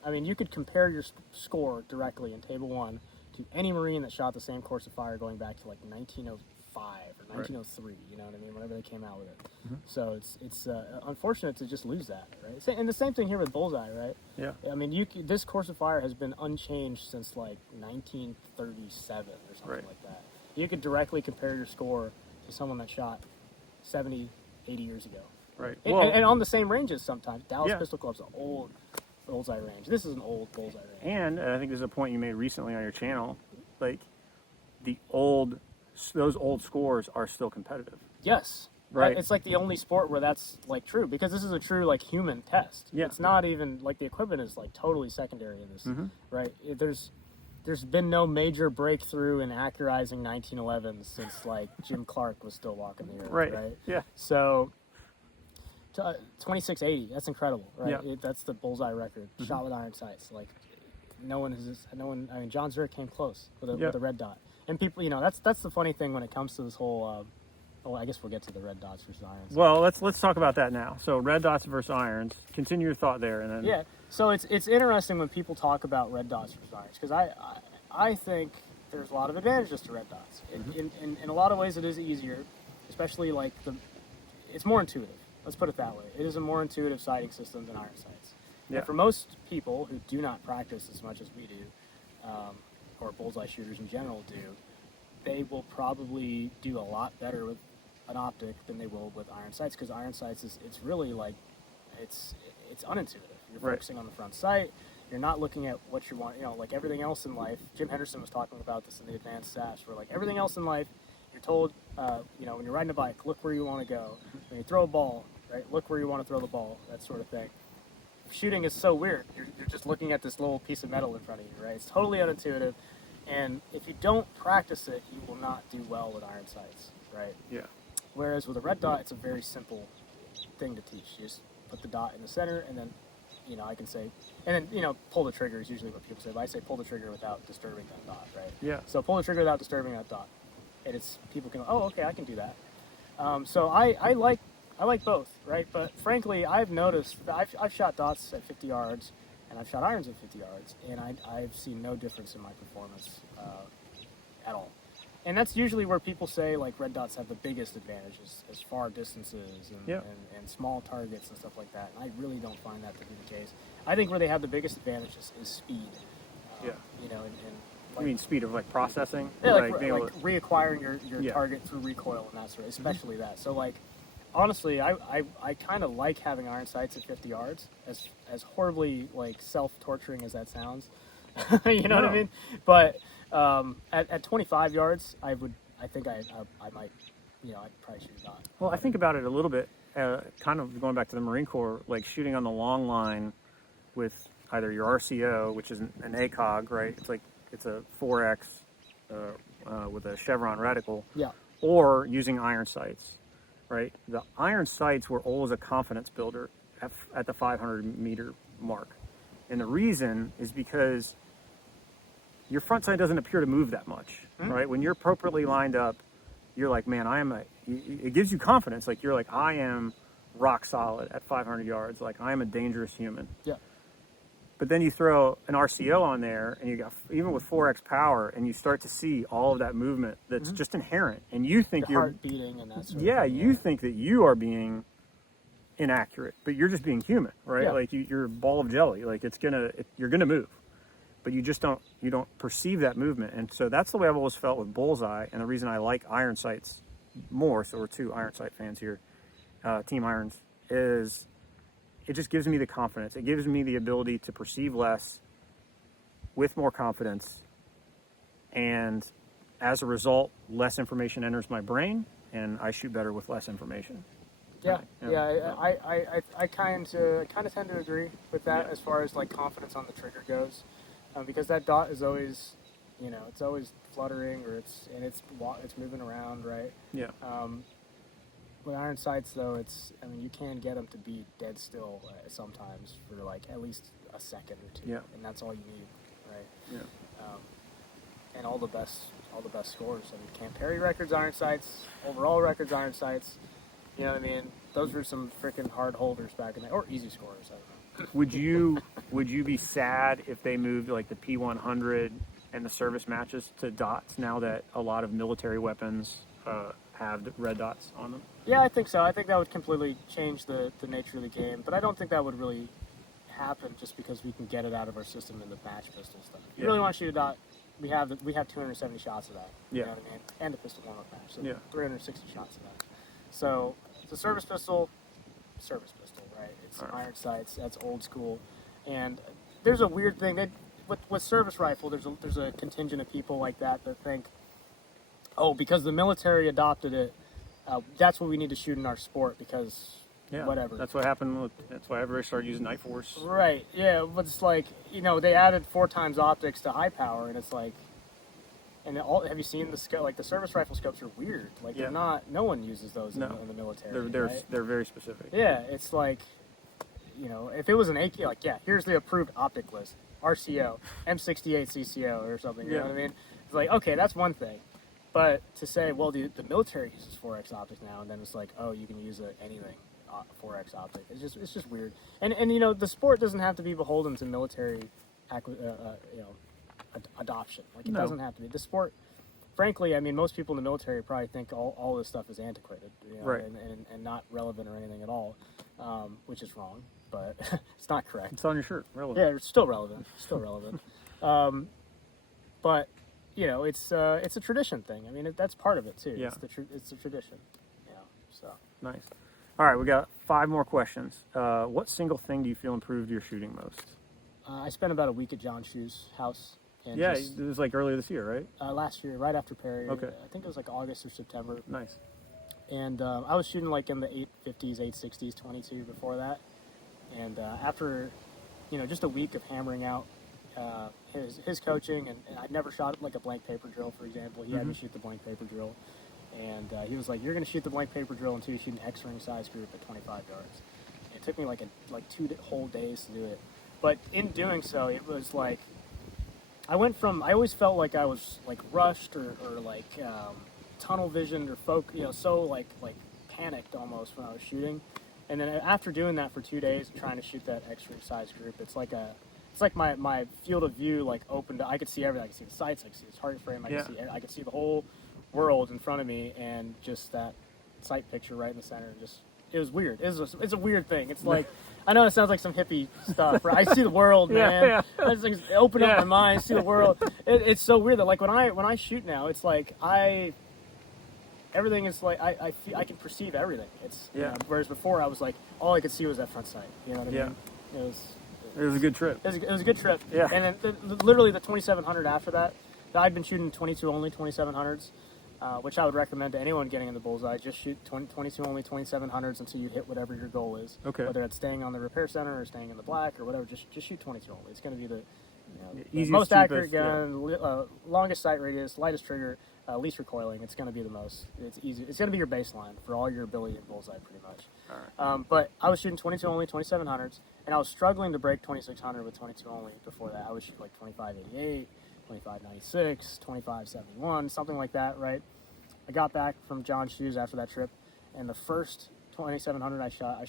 I mean, you could compare your score directly in Table 1 to any Marine that shot the same course of fire going back to like 1905 or 1903. You know what I mean? Whenever they came out with it. Mm-hmm. So it's unfortunate to just lose that, right? And the same thing here with Bullseye, right? Yeah. I mean, this course of fire has been unchanged since like 1937 or something Right. like that. You could directly compare your score to someone that shot 70, 80 years ago. Right. And on the same ranges sometimes. Dallas Yeah. Pistol Club's an old Bullseye range. This is an old Bullseye range. And I think there's a point you made recently on your channel, like those old scores are still competitive. Yes. Right. It's like the only sport where that's like true, because this is a true like human test. Yeah. It's not even like the equipment is like totally secondary in this, Mm-hmm. right? There's been no major breakthrough in accurizing 1911s since like Jim Clark was still walking the earth, right? Yeah. So 2680, that's incredible, right? Yeah. That's the Bullseye record, shot with iron sights. Like no one. I mean, John Zurich came close with a red dot, and people, that's the funny thing when it comes to this whole. Well, I guess we'll get to the red dots versus irons. Well, let's talk about that now. So red dots versus irons. Continue your thought there, and then Yeah. So it's interesting when people talk about red dots versus irons, because I think there's a lot of advantages to red dots. In a lot of ways, it is easier, especially like it's more intuitive. Let's put it that way. It is a more intuitive sighting system than iron sights. Yeah. And for most people who do not practice as much as we do, or bullseye shooters in general do, they will probably do a lot better with an optic than they will with iron sights, because iron sights it's really like it's unintuitive. You're Right. focusing on the front sight. You're not looking at what you want. Like everything else in life. Jim Henderson was talking about this in the advanced SASH, where like everything else in life, you're told, when you're riding a bike, look where you want to go. When you throw a ball, right, look where you want to throw the ball. That sort of thing. Shooting is so weird. You're just looking at this little piece of metal in front of you, right? It's totally unintuitive, and if you don't practice it, you will not do well with iron sights, right? Yeah. Whereas with a red dot, it's a very simple thing to teach. You just put the dot in the center, and then, I can say, and then, pull the trigger is usually what people say, but I say pull the trigger without disturbing that dot, right? Yeah. So pull the trigger without disturbing that dot. And people can, oh, okay, I can do that. So I like both, right? But frankly, I've noticed that I've shot dots at 50 yards, and I've shot irons at 50 yards, and I've seen no difference in my performance at all. And that's usually where people say like red dots have the biggest advantages as far distances and small targets and stuff like that. And I really don't find that to be the case. I think where they have the biggest advantages is speed. Yeah. And You mean speed of like processing? yeah, like being able to- reacquiring your target through recoil and that sort of, especially that. So like, honestly, I kind of like having iron sights at 50 yards, as horribly like self-torturing as that sounds. You know what I mean? But at 25 yards, I think I might, I'd probably shoot a dot. Well, I think about it a little bit, kind of going back to the Marine Corps, like shooting on the long line with either your RCO, which is an ACOG, right? It's a 4X with a chevron reticle, Yeah. or using iron sights, right? The iron sights were always a confidence builder at the 500 meter mark. And the reason is because your front sight doesn't appear to move that much, right? When you're appropriately lined up, you're like, man, it gives you confidence. Like, you're like, I am rock solid at 500 yards. Like, I am a dangerous human. Yeah. But then you throw an RCO on there, and you got, even with 4X power, and you start to see all of that movement that's just inherent. And you think Your heart beating and that sort of thing. you think that you are being inaccurate, but you're just being human, right? Yeah. Like you're a ball of jelly. Like you're gonna move, but you don't perceive that movement. And so that's the way I've always felt with Bullseye, and the reason I like iron sights more. So we're two iron sight fans here, Team Irons, is it just gives me the confidence. It gives me the ability to perceive less with more confidence, and as a result, less information enters my brain, and I shoot better with less information. Yeah, I kind of tend to agree with that as far as like confidence on the trigger goes, because that dot is always, it's always fluttering, or it's moving around, right? Yeah. With iron sights though, you can get them to be dead still sometimes for like at least a second or two, and that's all you need, right? Yeah. And all the best scores. Camp Perry records iron sights, overall records iron sights. You know what I mean? Those were some freaking hard holders back in there, or easy scorers. I don't know. Would you be sad if they moved like the P100 and the service matches to dots now that a lot of military weapons have the red dots on them? Yeah, I think so. I think that would completely change the nature of the game, but I don't think that would really happen just because we can get it out of our system in the match pistol stuff. If you really want to shoot a dot, we have 270 shots of that. You know what I mean? And the pistol warm-up match, so 360 shots of that. So it's a service pistol, right? It's iron sights. That's old school, and there's a weird thing that with service rifle, there's a contingent of people like that think, oh, because the military adopted it, that's what we need to shoot in our sport because whatever. That's what happened. That's why everybody started using Night Force. Right. Yeah, but it's like, they added 4 times optics to high power, and it's like, have you seen the scope? Like the service rifle scopes are weird. Like they're not. No one uses those in the military. They're very specific. Yeah, it's like, if it was an AK, like here's the approved optic list: RCO, M68 CCO, or something. You know what I mean? It's like, okay, that's one thing. But to say, well, the military uses 4x optics now, and then it's like, oh, you can use anything 4x optic. It's just weird. And the sport doesn't have to be beholden to military, adoption. Like it doesn't have to be. The sport, frankly, I mean, most people in the military probably think all this stuff is antiquated, and not relevant or anything at all, which is wrong. But it's not correct. It's on your shirt. Relevant. Yeah, it's still relevant. Still relevant. But it's a tradition thing. I mean, that's part of it too. Yeah. It's a tradition. So nice. All right, we got 5 more questions. What single thing do you feel improved your shooting most? I spent about a week at John Shu's house. And it was like earlier this year, right? Last year, right after Perry. Okay. I think it was like August or September. Nice. And I was shooting like in the 850s, 860s, 22 before that. And after, just a week of hammering out his coaching, and I'd never shot like a blank paper drill, for example. He had me shoot the blank paper drill. And he was like, you're going to shoot the blank paper drill until you shoot an X-ring size group at 25 yards. It took me like 2 whole days to do it. But in doing so, it was like, I always felt like I was like rushed or like tunnel visioned or so like panicked almost when I was shooting. And then after doing that for 2 days, trying to shoot that X-ring size group, it's like my field of view like opened. I could see everything. I could see the sights. I could see the target frame. I could see the whole world in front of me, and just that sight picture right in the center. It was weird. It's a weird thing. It's like, I know it sounds like some hippie stuff, right? I see the world, man. I just like, open up my mind, see the world. It's so weird that like when I shoot now, it's like everything is like I feel, I can perceive everything. It's whereas before I was like, all I could see was that front sight. You know what I mean? It was a good trip. It was a good trip. Yeah. And then literally the 2700 after that, I'd been shooting 22 only 2700s. Which I would recommend to anyone getting in the Bullseye. Just shoot 22 only 2700s until you hit whatever your goal is. Okay. Whether it's staying on the repair center or staying in the black or whatever, just shoot 22 only. It's going to be the easiest, most accurate cheapest, gun, longest sight radius, lightest trigger, least recoiling. It's going to be the most. It's easy. It's going to be your baseline for all your ability in Bullseye, pretty much. All right. But I was shooting 22 only 2700s, and I was struggling to break 2600 with 22 only. Before that, I was shooting like 2588, 2596, 2571, something like that, right? I got back from John Shu's after that trip, and the first 2700 I shot a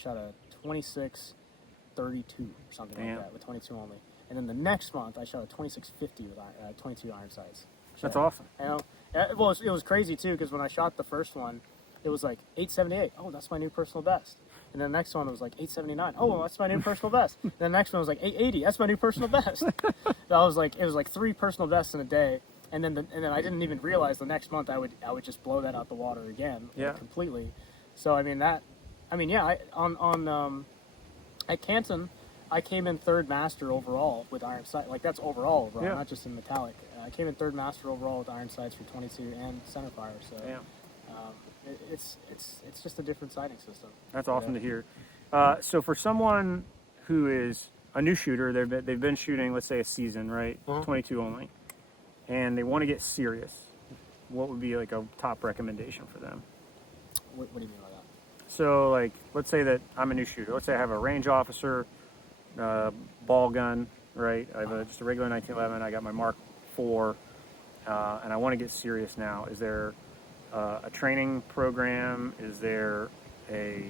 2632 or something like that with 22 only. And then the next month I shot a 2650 with 22 iron sights. That's awesome. Well, it was crazy too, because when I shot the first one, it was like 878. Oh, that's my new personal best. And then the next one was like 879. Oh, well, that's my new personal best. And then the next one was like 880. That's my new personal best. So it was like 3 personal bests in a day. And then I didn't even realize the next month I would just blow that out the water again, completely. So I mean at Canton, I came in 3rd master overall with iron sight. Like that's overall, not just in metallic. I came in 3rd master overall with iron sights for 22 and center fire. So it's just a different sighting system. That's awesome to hear. So for someone who is a new shooter, they've been shooting, let's say, a season, right? 22 only. And they want to get serious, what would be like a top recommendation for them? What do you mean by that? So like, let's say that I'm a new shooter. Let's say I have a range officer, ball gun, right? I have just a regular 1911. I got my Mark IV, and I want to get serious now. Is there a training program? Is there a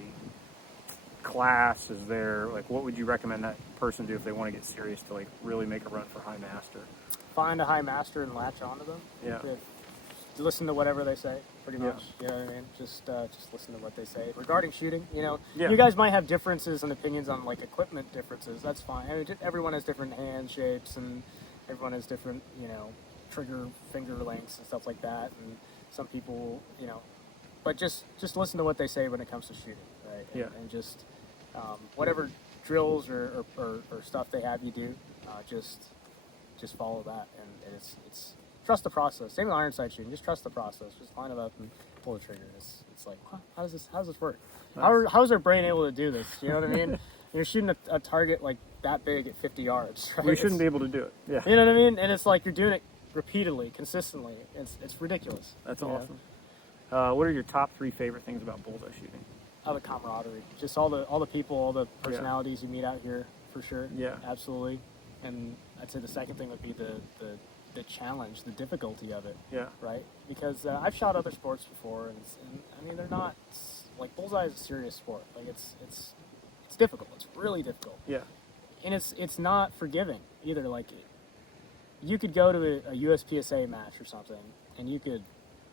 class? Is there, like, what would you recommend that person do if they want to get serious to like really make a run for high master? Find a high master and latch onto them. Yeah. Listen to whatever they say. pretty Yeah. much. You know what I mean? Just listen to what they say regarding shooting. You know, Yeah. you guys might have differences and opinions on like equipment differences. That's fine. I mean, everyone has different hand shapes and everyone has different, you know, trigger finger lengths and stuff like that. And some people, you know, but just listen to what they say when it comes to shooting, right? And, Yeah. and just whatever drills or stuff they have you do, just follow that, and it's trust the process. Same with iron sight shooting. Just trust the process. Just line it up and pull the trigger. It's like, huh, how does this work? Nice. How's our brain able to do this? You know what I mean? You're shooting a target like that big at 50 yards. Right? We shouldn't be able to do it. Yeah. You know what I mean? And it's like you're doing it repeatedly, consistently. It's ridiculous. That's you know? awesome. What are your top 3 favorite things about bullseye shooting? The camaraderie, just all the people, all the personalities you meet out here, for sure. Yeah. Absolutely. And I'd say the second thing would be the challenge, the difficulty of it. Yeah. Right? Because I've shot other sports before, and I mean they're not like bullseye is a serious sport. Like it's difficult. It's really difficult. Yeah. And it's not forgiving either. Like you could go to a USPSA match or something, and you could,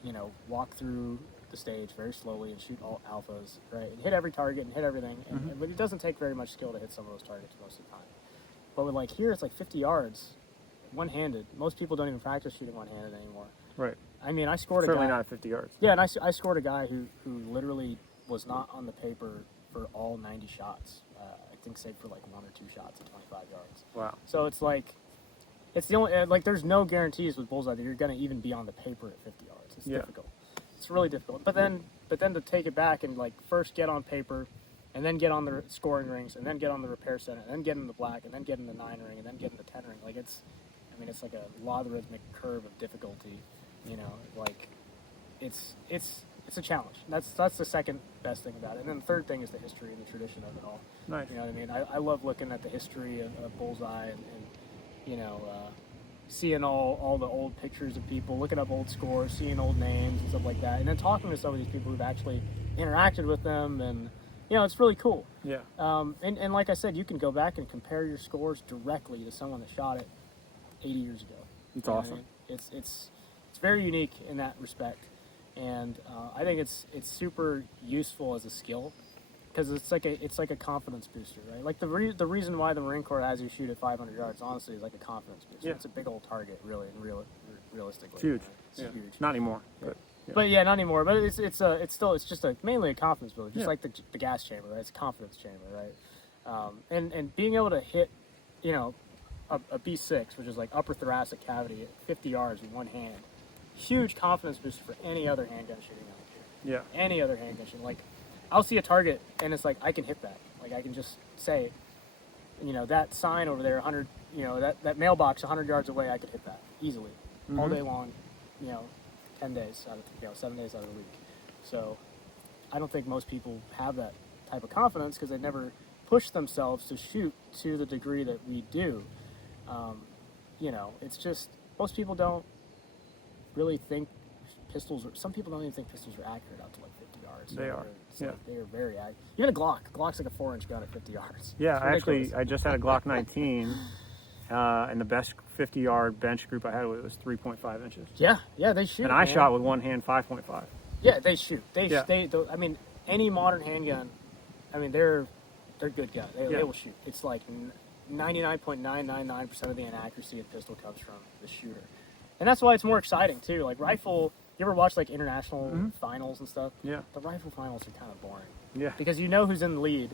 you know, walk through the stage very slowly and shoot all alphas, right? And hit every target and hit everything. But it doesn't take very much skill to hit some of those targets most of the time. But with like here, it's like 50 yards, one-handed. Most people don't even practice shooting one-handed anymore. Right. I mean, I scored Certainly a guy. not at 50 yards. Yeah, and I scored a guy who literally was not on the paper for all 90 shots. I think save for like 1 or 2 shots at 25 yards. Wow. So it's like, it's the only, like there's no guarantees with bullseye that you're going to even be on the paper at 50 yards. It's difficult. It's really difficult. But then to take it back and like first get on paper, and then get on the scoring rings, and then get on the repair center, and then get in the black, and then get in the 9 ring, and then get in the 10 ring. Like it's like a logarithmic curve of difficulty. You know, like it's a challenge. That's the second best thing about it. And then the third thing is the history and the tradition of it all. Nice. You know what I mean? I love looking at the history of bullseye and you know, seeing all the old pictures of people, looking up old scores, seeing old names and stuff like that, and then talking to some of these people who've actually interacted with them, and you know, it's really cool. Yeah. And like I said, you can go back and compare your scores directly to someone that shot it 80 years ago. It's You know what I awesome. mean? It's very unique in that respect, and I think it's super useful as a skill because it's like a confidence booster, right? Like the reason why the Marine Corps has you shoot at 500 yards, honestly, is like a confidence booster. Yeah. It's a big old target, really, and realistically. It's huge. Right? It's Yeah. huge. Not anymore. But But yeah, not anymore. But it's just mainly a confidence builder, just like the gas chamber, right? It's a confidence chamber, right? And being able to hit, you know, a B6, which is like upper thoracic cavity at 50 yards with one hand, huge confidence booster for any other handgun shooting out here. yeah. Any other handgun shooting. Like, I'll see a target and it's like I can hit that. Like I can just say, you know, that sign over there, 100, you know, that mailbox 100 yards away, I could hit that easily, all day long, you know. 10 days out of 7 days out of the week. So I don't think most people have that type of confidence because they never push themselves to shoot to the degree that we do. You know, it's just most people don't really think pistols. Some people don't even think pistols are accurate out to like 50 yards. They are. Yeah. Like they are very accurate. Even a Glock. Glock's like a 4-inch gun at 50 yards. Yeah, It's actually, ridiculous. I just had a Glock 19, and the best 50-yard bench group I had with it was 3.5 inches. Yeah, they shoot. And I man. shot with one hand 5.5. Yeah, they shoot. Yeah. I mean, any modern handgun, I mean, they're good guns. They will shoot. It's like 99.999% of the inaccuracy of pistol comes from the shooter, and that's why it's more exciting too. Like rifle, you ever watch like international finals and stuff? Yeah. The rifle finals are kind of boring. Yeah. Because you know who's in the lead.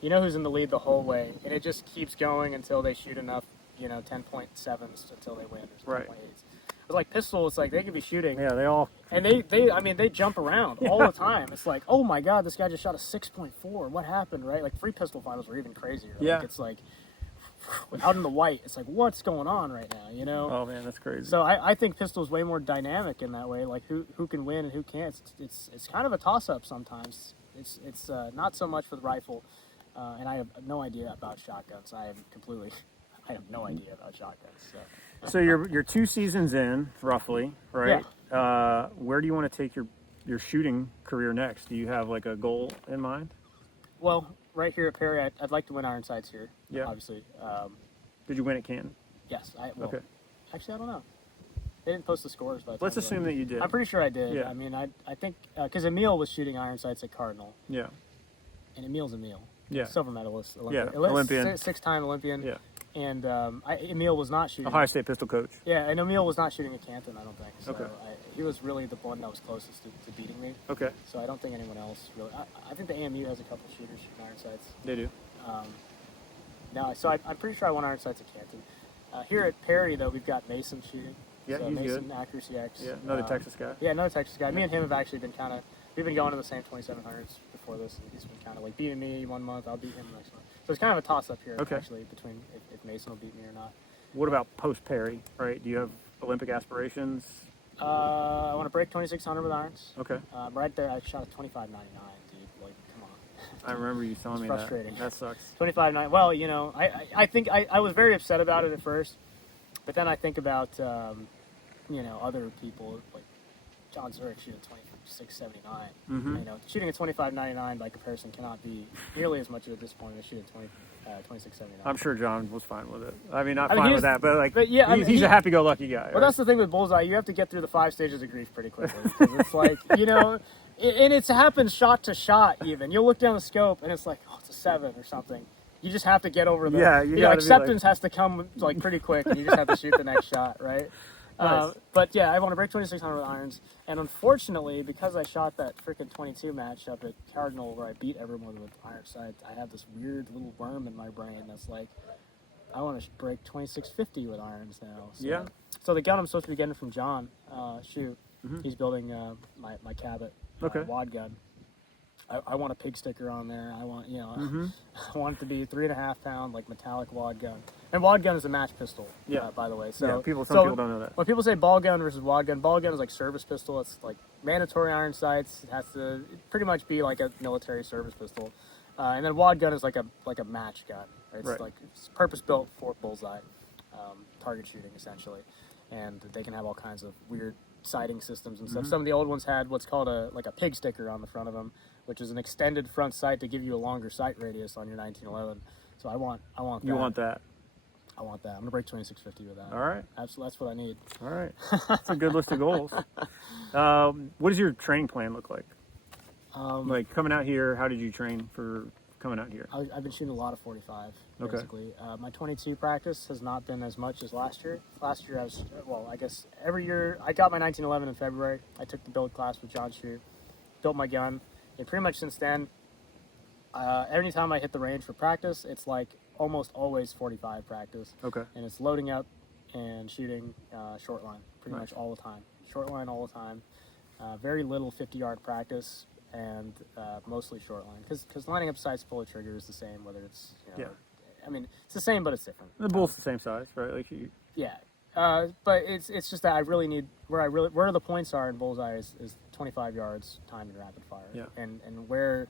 You know who's in the lead the whole way, and it just keeps going until they shoot enough, you know, 10.7s until they win. Or Right. 10.8s. But like pistol, it's like they could be shooting. Yeah, they all. And they jump around all the time. It's like, oh my God, this guy just shot a 6.4. What happened, right? Like free pistol finals were even crazier. Like, Yeah. It's like, out in the white, it's like, what's going on right now, you know? Oh man, that's crazy. So I think pistol's way more dynamic in that way. Like who can win and who can't. It's kind of a toss-up sometimes. It's not so much for the rifle. And I have no idea about shotguns. I have no idea about shotguns. So you're 2 seasons in, roughly, right? Yeah. Where do you want to take your shooting career next? Do you have like a goal in mind? Well, right here at Perry, I'd like to win iron sights here. Yeah. Obviously. Did you win at Canton? Yes. Okay. Actually, I don't know. They didn't post the scores. By the Let's time assume that you did. I'm pretty sure I did. Yeah. I mean, I think because Emil was shooting iron sights at Cardinal. Yeah. And Emil's Emil. Yeah. Silver medalist. Yeah. Olympian. Six-time Olympian. Yeah. And Emil was not shooting. Ohio State pistol coach. Yeah, and Emil was not shooting at Canton, I don't think. So Okay. He was really the one that was closest to beating me. Okay. So I don't think anyone else really. I think the AMU has a couple shooters shooting iron sights. They do. No, so I'm pretty sure I won iron sights at Canton. Here at Perry, though, we've got Mason shooting. Yeah, so he's Mason, good. Accuracy X. Yeah, another Texas guy. Yeah, another Texas guy. Me and him have actually been we've been going to the same 2700s before this, and he's been kind of like beating me 1 month, I'll beat him the next month. So it's kind of a toss-up here, Okay. actually, between if Mason will beat me or not. What about post Perry? Right? Do you have Olympic aspirations? I want to break 2600 with irons. Okay. Right there, I shot a 25.99, dude. Like, come on. I remember you telling me frustrating. that. That sucks. 25.9. Well, you know, I think I was very upset about it at first, but then I think about you know, other people like John Zurich shooting 26.79. Mm-hmm. You know, shooting a 25.99 by comparison cannot be nearly as much of a disappointment as shooting 26.79. I'm sure John was fine with it. I mean, not I mean, fine he with was- that, but like, but yeah, I mean, he's he- a happy-go-lucky guy. Well, right? that's the thing with Bullseye. You have to get through the 5 stages of grief pretty quickly. 'Cause it's like, you know, and it happens shot to shot even. You'll look down the scope and it's like, oh, it's a 7 or something. You just have to get over the Yeah, you know, gotta be acceptance has to come like pretty quick, and you just have to shoot the next shot, right? Nice. But yeah, I want to break 2600 with irons, and unfortunately, because I shot that freaking 22 match up at Cardinal where I beat everyone with iron sights, I have this weird little worm in my brain that's like, I want to break 2650 with irons now. So, Yeah. So the gun I'm supposed to be getting from John, Mhm. he's building my Cabot Okay. wad gun. I want a pig sticker on there. I want, you know, Mm-hmm. I want it to be 3.5 pound like metallic wad gun. And wad gun is a match pistol. Yeah. By the way. So Yeah, some people don't know that. when people say ball gun versus ball gun is like service pistol. It's like mandatory iron sights. It has to pretty much be like a military service pistol. And then wad gun is like a match gun. It's Right. like it's purpose built for bullseye, target shooting essentially. And they can have all kinds of weird sighting systems and stuff. Mm-hmm. Some of the old ones had what's called a pig sticker on the front of them, which is an extended front sight to give you a longer sight radius on your 1911. So I want that. You want that? I want that. I'm gonna break 2650 with that. All right. Absolutely, that's what I need. All right. That's a good list of goals. What does your training plan look like? Like coming out here, how did you train for coming out here? I've been shooting a lot of 45, Okay. basically. My 22 practice has not been as much as last year. Last year, I guess every year, I got my 1911 in February. I took the build class with John Shue, built my gun, and pretty much since then, every time I hit the range for practice, it's like almost always 45 practice. Okay. And it's loading up and shooting short line pretty Nice. much all the time. Short line all the time. Very little 50-yard practice, and mostly short line. Because lining up sights, pull a trigger is the same, whether it's, you know, Yeah. I mean, it's the same, but it's different. The bull's the same size, right? Like you. Yeah. But it's just that I really need, where the points are in Bullseye is 25 yards timed and rapid fire. Yeah. And where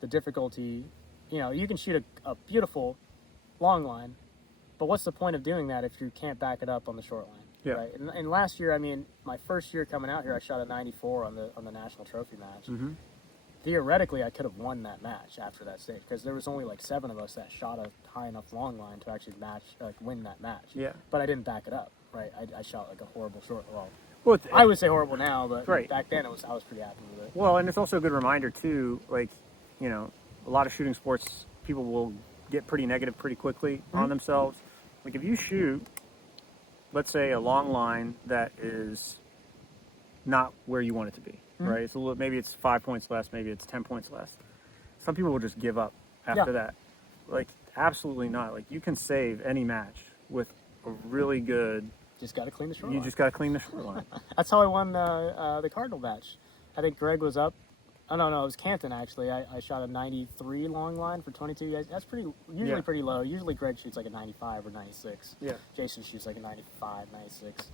the difficulty, you know, you can shoot a beautiful long line, but what's the point of doing that if you can't back it up on the short line? Yeah. Right. And last year, I mean, my first year coming out here, I shot a 94 on the national trophy match. Mm-hmm. Theoretically, I could have won that match after that stage because there was only like 7 of us that shot a high enough long line to actually win that match. Yeah. But I didn't back it up. Right. I shot like a horrible short. Well, Well, I would say horrible now, but Right. back then I was pretty happy with it. Well, and it's also a good reminder too. Like, you know, a lot of shooting sports, people will get pretty negative pretty quickly on themselves. Like if you shoot, let's say a long line that is not where you want it to be, right? It's a little, maybe it's 5 points less, maybe it's 10 points less. Some people will just give up after that. Like, absolutely not. Like, you can save any match with a really good. Just got to clean the short You line. just got to clean the short line. That's how I won the Cardinal match. I think Greg was up. Oh, no, it was Canton, actually. I shot a 93 long line for 22 yards. That's usually pretty low. Usually Greg shoots like a 95 or 96. Yeah. Jason shoots like a 95, 96.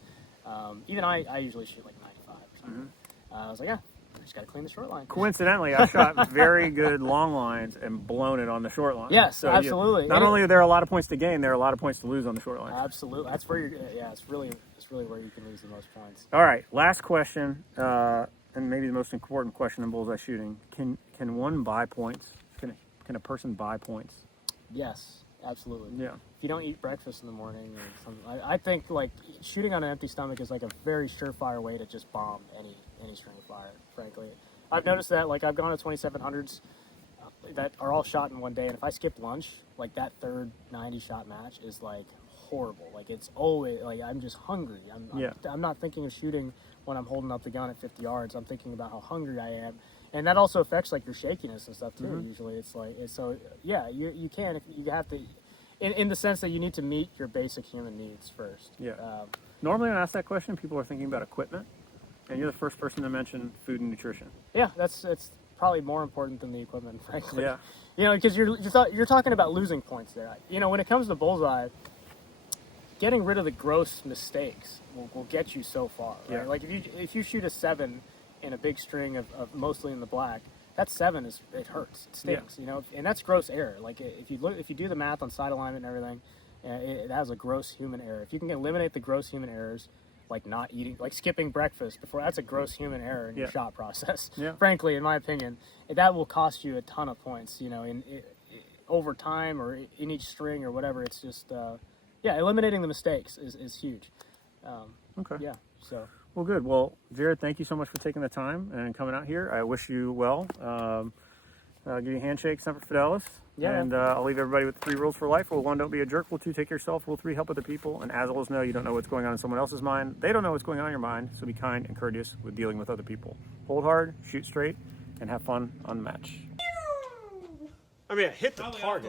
Even I usually shoot like a 95 or something. I was like, yeah, I just got to clean the short line. Coincidentally, I shot very good long lines and blown it on the short line. Yes, So absolutely. not And only are there a lot of points to gain, there are a lot of points to lose on the short line. Absolutely. That's where it's really where you can lose the most points. All right, last question, and maybe the most important question in bullseye shooting: Can one buy points? Can a person buy points? Yes, absolutely. Yeah. If you don't eat breakfast in the morning or something, I think like shooting on an empty stomach is like a very surefire way to just bomb any string of fire. Frankly, I've noticed that. Like I've gone to 2700s that are all shot in one day, and if I skip lunch, like that third 90 shot match is like horrible. Like it's always like I'm just hungry. I'm not thinking of shooting when I'm holding up the gun at 50 yards. I'm thinking about how hungry I am, and that also affects like your shakiness and stuff too. Usually, it's like so. Yeah, you can if you have to, in the sense that you need to meet your basic human needs first. Yeah. Normally, when I ask that question, people are thinking about equipment, and you're the first person to mention food and nutrition. Yeah, it's probably more important than the equipment, frankly. Yeah. You know, because you're talking about losing points there. You know, when it comes to Bullseye, getting rid of the gross mistakes will get you so far, right? Yeah. Like if you shoot a 7 in a big string of mostly in the black, that 7 it hurts, it stings, you know, and that's gross error. Like if you do the math on sight alignment and everything, it has a gross human error. If you can eliminate the gross human errors, like not eating, like skipping breakfast before, that's a gross human error in your shot process. Yeah. Frankly, in my opinion, that will cost you a ton of points, you know, over time or in each string or whatever. It's just, eliminating the mistakes is huge. Okay. Yeah, so. Well, good. Well, Jared, thank you so much for taking the time and coming out here. I wish you well. I'll give you a handshake, Semper Fidelis. Yeah. And I'll leave everybody with 3 rules for life. Rule 1, don't be a jerk. Rule 2, take care of yourself. Rule 3, help other people. And as always, know you don't know what's going on in someone else's mind. They don't know what's going on in your mind. So be kind and courteous with dealing with other people. Hold hard, shoot straight, and have fun on the match. I mean, I hit the target.